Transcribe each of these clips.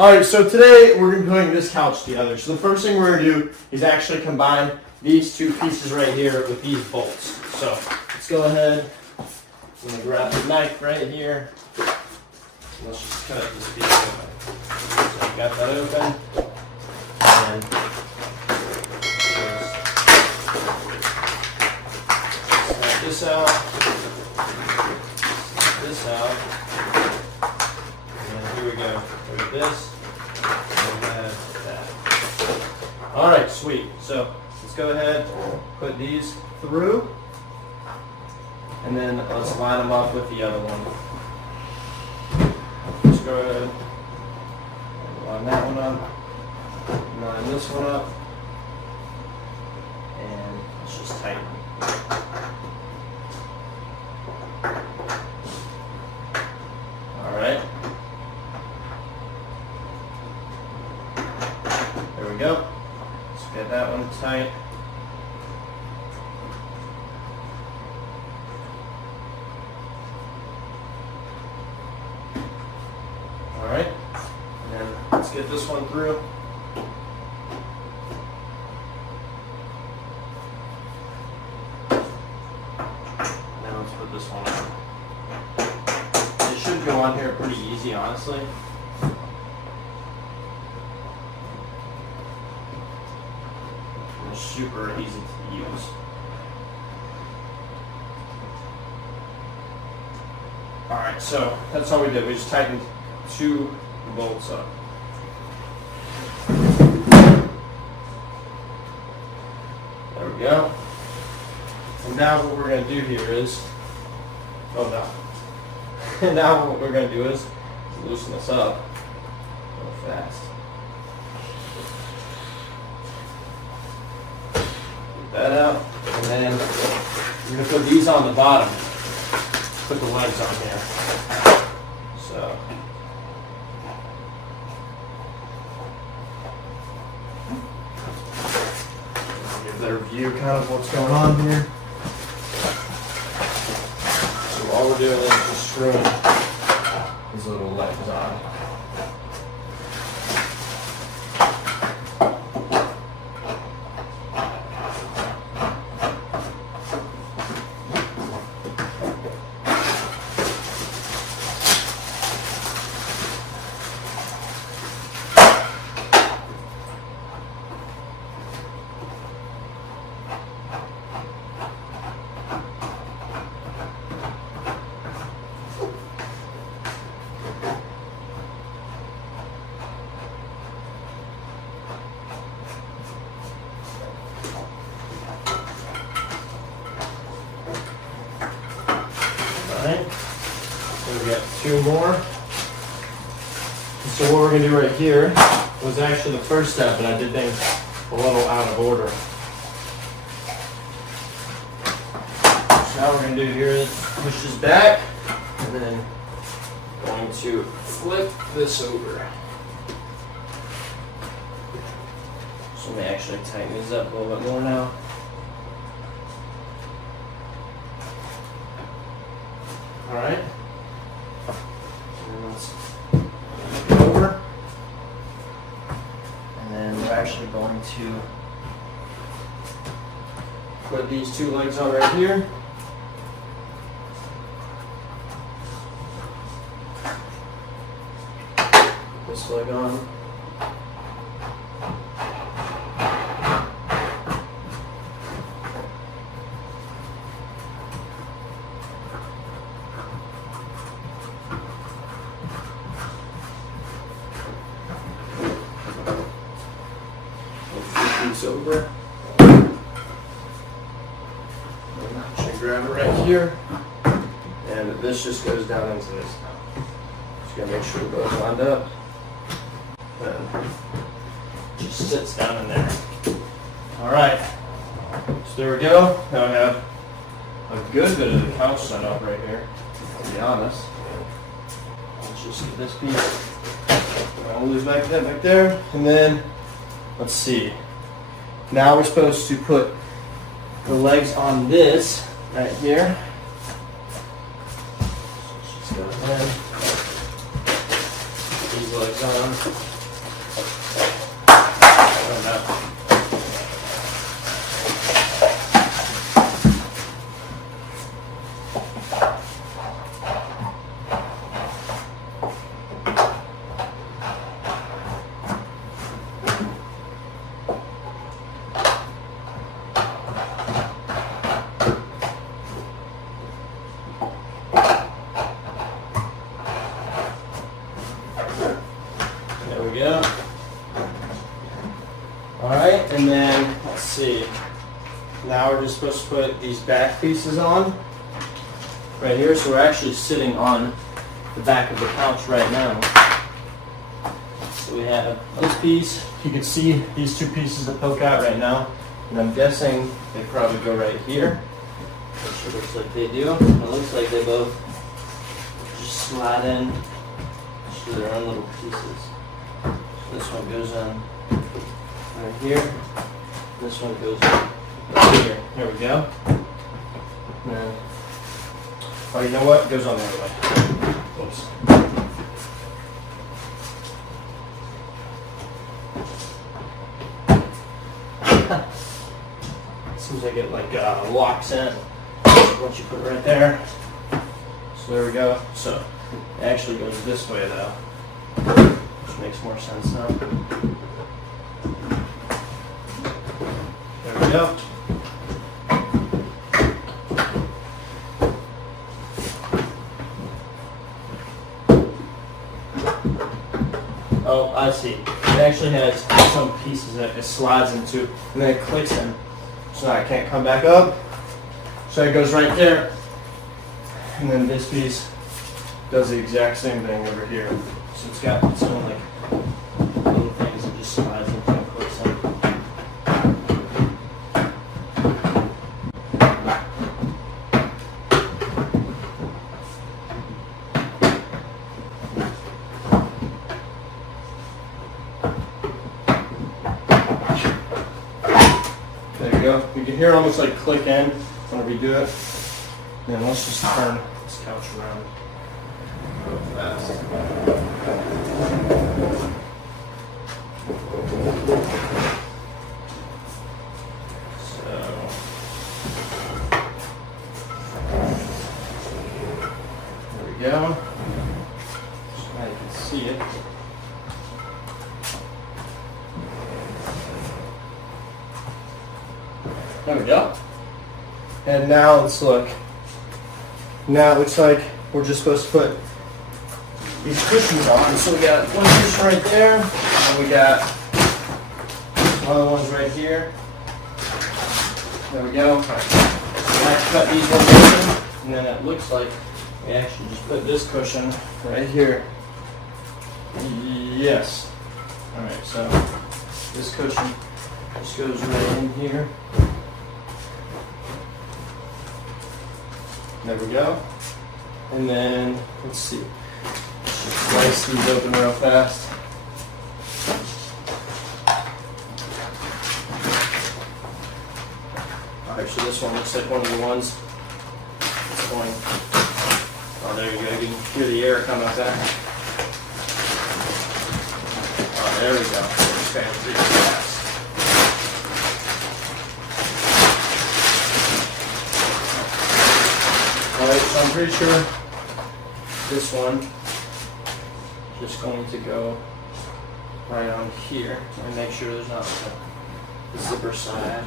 Alright, so today we're going to be putting this couch together. So the first thing we're going to do is actually combine these two pieces right here with these bolts. So let's go ahead. I'm going to grab the knife right here. Let's just cut this piece open. So I got that open. And snap this out. Snap this out. And here we go. Look at this. Alright, sweet. So let's go ahead, put these through, and then let's line them up with the other one. Let's go ahead and line that one up, line this one up, and let's just tighten. Alright. There we go. Get that one tight. Alright, and then let's get this one through. Now let's put this one on. It should go on here pretty easy, honestly. Super easy to use. Alright, so that's all we did. We just tightened two bolts up. There we go. And now what we're going to do here is, and now what we're going to do is loosen this up real fast. That out, and then we're going to put these on the bottom. Put the legs on here. So, get a better view kind of what's going on here. So all we're doing is just screwing these little legs on. Alright, so we got two more. So what we're going to do right here was actually the first step, but I did things a little out of order. So now what we're going to do here is push this back, and then going to flip this over. So let me actually tighten these up a little bit more now. Alright, let's flip it over, and then we're actually going to put these two legs on right here. Put this leg on. Over. Should grab it right here, and this just goes down into this. Just gotta make sure it goes lined up, and just sits down in there. All right, so there we go. Now I have a good bit of the couch set up right here. To be honest, let's just get this piece. I'll lose back there, and then let's see. Now we're supposed to put the legs on this right here. So let's just go ahead. Put these legs on. supposed to put these back pieces on right here. So we're actually sitting on the back of the couch right now. So we have this piece. You can see these two pieces that poke out right now. And I'm guessing they probably go right here, which it looks like they do. And it looks like they both just slide in to their own little pieces. So this one goes in right here. This one goes right here. There we go. And then, oh, you know what? It goes on the other way. Whoops. Seems like it locks in once you put it right there. So there we go. So it actually goes this way though, which makes more sense now. There we go. Oh, I see. It actually has some pieces that it slides into, and then it clicks in. So now I can't come back up. So it goes right there. And then this piece does the exact same thing over here. So it's got its own like little things that just slides into and clicks in. There you go. You can hear it almost like click in whenever you do it. Then let's just turn this couch around real fast. So there we go. So now you can see it. There we go. And now let's look. Now it looks like we're just supposed to put these cushions on. So we got one cushion right there, and we got other ones right here. There we go. So we have to cut these ones open, and then it looks like we actually just put this cushion right here. Yes. All right. So this cushion just goes right in here. There we go. And then, let's see. Slice these open real fast. Alright, so this one looks like one of the ones that's going. Oh, there you go. You can hear the air come out there. Oh, there we go. It's kind of pretty fast. Alright, so I'm pretty sure this one is just going to go right on here. And make sure there's not like a zipper side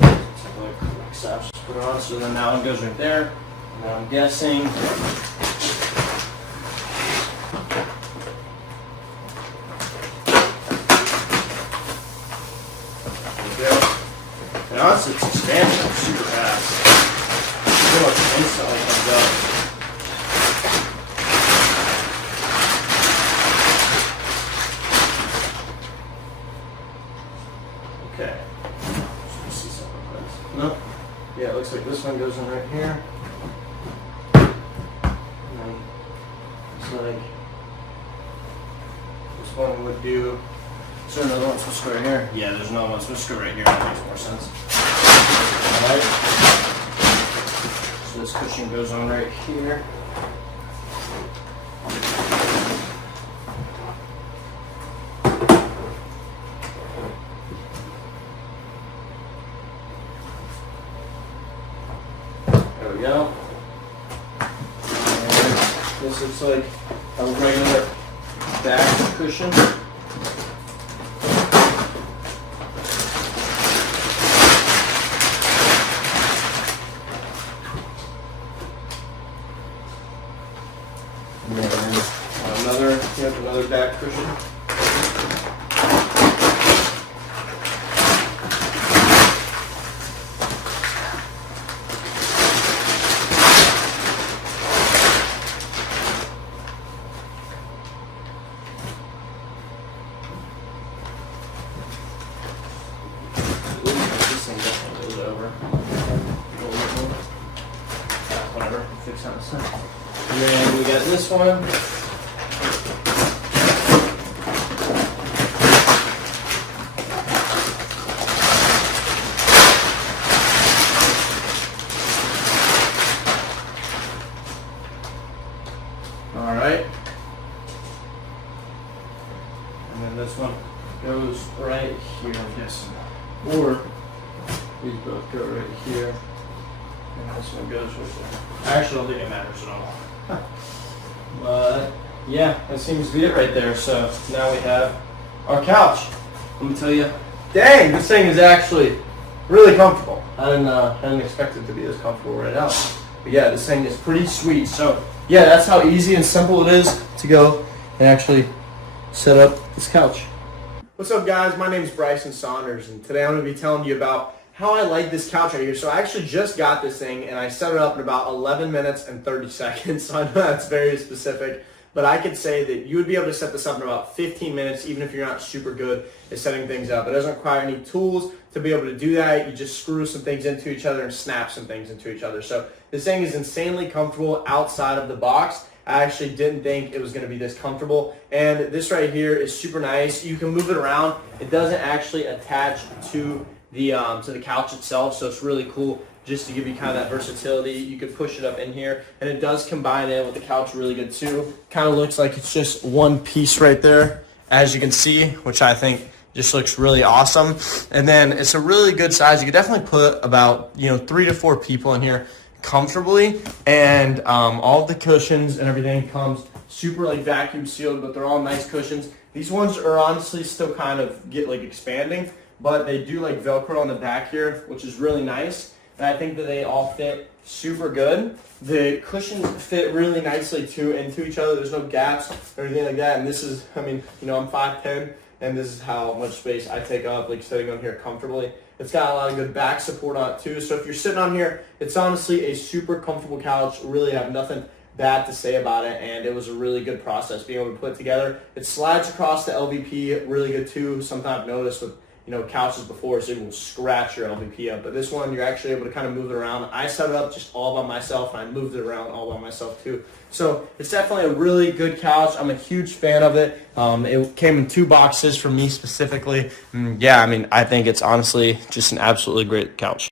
or something like that. Just put it on. So then that one goes right there. Now I'm guessing. There we go. And honestly, it's expanding super fast. Pretty much instantly comes up. Okay. Let's see something like this. No? Yeah, it looks like this one goes in right here. And then it's like this one would do. Is there another one supposed to go right here? Yeah, there's another one supposed to go right here. That makes more sense. Alright. So this cushion goes on right here. There we go. And this looks like a regular back cushion. And another back cushion. whatever, fix that in a second. And then we got this one. All right. And then this one goes right here, I'm guessing. Or these both go right here. And this one goes right there. I actually don't think it matters at all. But yeah, that seems to be it right there. So now we have our couch. Let me tell you, dang, this thing is actually really comfortable. I didn't expect it to be this comfortable right now. But yeah, this thing is pretty sweet. So yeah, that's how easy and simple it is to go and actually set up this couch. What's up, guys? My name is Bryson Saunders, and today I'm going to be telling you about how I like this couch right here. So I actually just got this thing, and I set it up in about 11 minutes and 30 seconds. So I know that's very specific, but I could say that you would be able to set this up in about 15 minutes, even if you're not super good at setting things up. It doesn't require any tools to be able to do that. You just screw some things into each other and snap some things into each other. So this thing is insanely comfortable outside of the box. I actually didn't think it was going to be this comfortable, and this right here is super nice. You can move it around. It doesn't actually attach to the couch itself, so it's really cool just to give you kind of that versatility. You could push it up in here, and it does combine in with the couch really good too. Kind of looks like it's just one piece right there, as you can see, which I think just looks really awesome. And then it's a really good size. You could definitely put about 3 to 4 people in here comfortably, and all of the cushions and everything comes super like vacuum sealed, but they're all nice cushions. These ones are honestly still kind of expanding, but they do like Velcro on the back here, which is really nice. And I think that they all fit super good. The cushions fit really nicely too into each other. There's no gaps or anything like that. And this is, I'm 5'10", and this is how much space I take up, like sitting on here comfortably. It's got a lot of good back support on it too. So if you're sitting on here, it's honestly a super comfortable couch. Really have nothing bad to say about it, and it was a really good process being able to put it together. It slides across the LVP really good too. Sometimes I've noticed with couches before, so you will scratch your LVP up. But this one, you're actually able to kind of move it around. I set it up just all by myself, and I moved it around all by myself too. So it's definitely a really good couch. I'm a huge fan of it. It came in 2 boxes for me specifically. Yeah, I think it's honestly just an absolutely great couch.